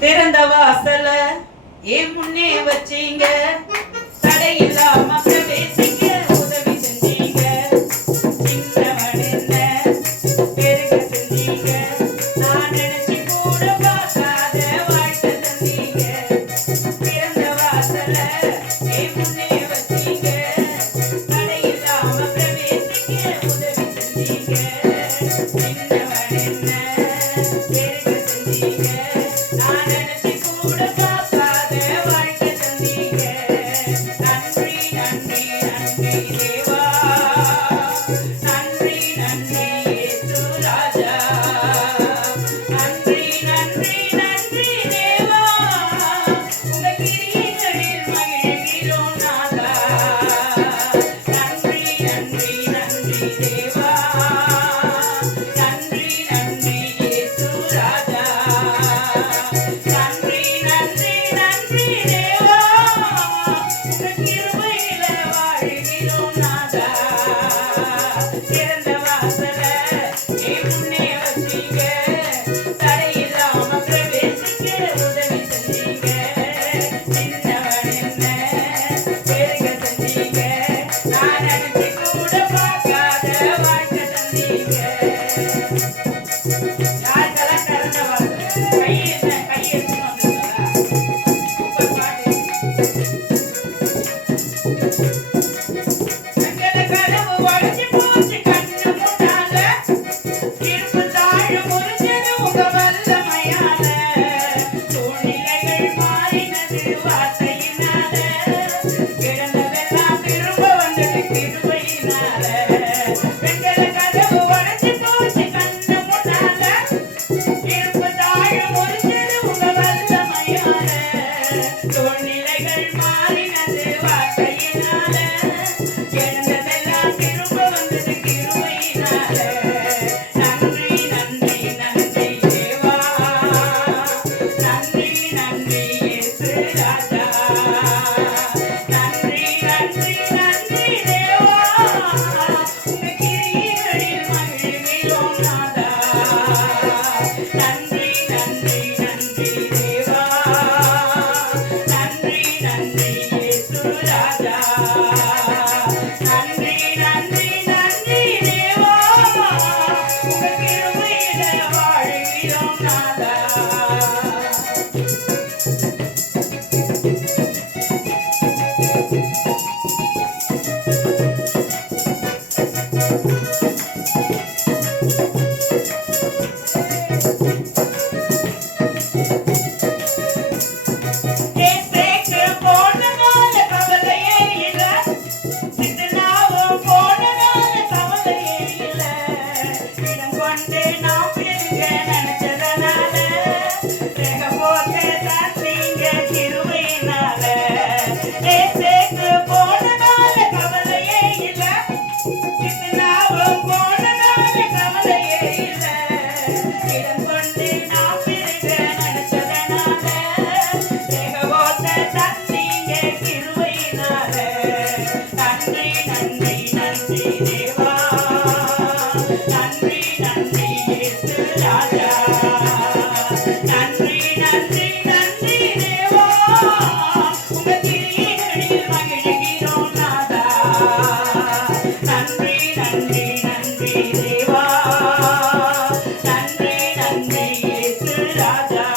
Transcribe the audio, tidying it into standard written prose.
திறந்த வாசல ஏன் முன்னே வச்சீங்க, தடையில்லாம பிரவேசிக்க உதவி செஞ்சீங்க. சின்னவன் என்ன பெருக செஞ்சீங்க, நான் நினைச்சு கூட பார்க்காத வாழ்க்கை தந்தீங்க. திறந்த வாசல ஏன் முன்னே வச்சீங்க, தடையில்லாம பிரவேசிக்க உதவி செஞ்சீங்க. சின்னவன் என்ன பெருக செஞ்சீங்க, நான் நினைச்சு கூட பார்க்காத வாழ்க்கை தந்தீங்க. நன்றி நன்றி நன்றி தேவா, நன்றி நன்றி இயேசு ராஜா. நன்றி நன்றி நன்றி தேவா, உங்க கிரியைகளில் மகிழ்கிறோம் நாதா. நன்றி நன்றி நன்றி தேவா, நன்றி நன்றி இயேசு ராஜா. நன்றி நன்றி நன்றி தேவா, உங்க கிருபையில வாழ்கிறோம் நாதா. திறந்த வாசல ஏன் முன்னே வச்சீங்க, தடையில்லாம பிரவேசிக்க உதவி செஞ்சீங்க. சின்னவன் என்ன பெருக செஞ்சீங்க, நான் நினைச்சு கூட பார்க்காத வாழ்க்கை தந்தீங்க. யாருக்கெல்லாம் திறந்த வாசல் கையெழுத்துன்னு வந்துருக்கா? சூப்பர் பாட்டு. எங்கட கனவு உடைஞ்சு போச்சு கண்ணு முன்னால, இருப்பு தாழ் முறிஞ்சது உங்க வல்லமையால. சூழ்நிலைகள் மாறினது வார்த்தையினால, கிடந்ததெல்லாம் திரும்ப வந்தது கிருபையினால. எங்கட கனவு உடைஞ்சு போச்சு கண்ணு முன்னால, இருப்பு தாழ் முறிஞ்சது உங்க வல்லமையால. சூழ்நிலைகள் மாறினது வார்த்தையினால, கிடந்ததெல்லாம் திரும்ப வந்தது கிருபையினால. நன்றி நன்றி நன்றி தேவா, நன்றி நன்றி இயேசு ராஜா. நன்றி நன்றி நன்றி தேவா, உங்க கிரியைகளில் மகிழ்கிறோம் நாதா. நன்றி நன்றி நன்றி தேவா, நன்றி நன்றி இயேசு ராஜா. நன்றி நன்றி நன்றி தேவா, உங்க கிருபையில வாழ்கிறோம் நாதா. ஏசேக்கு போனதால கவலையே இல்ல, சித்தனாவும் போனதால கவலையே இல்ல. இடம் கொண்டு நாம் பெருக நினைச்சதனால, ரெகபோத்தை தந்தீங்க கிருபையினால. ஏசேக்கு போனதால கவலையே இல்ல, சித்தனாவும் போனதால கவலையே இல்ல. இடம் கொண்டு நாம் பெருக நினைச்சதனால, ரெகபோத்தை தந்தீங்க கிருபையினால. நன்றி நன்றி நன்றி தேவா, நன்றி நன்றி இயேசு ராஜா. நன்றி நன்றி நன்றி தேவா, உங்க கிரியைகளில் மகிழ்கிறோம் நாதா. நன்றி நன்றி நன்றி தேவா, நன்றி நன்றி இயேசு ராஜா.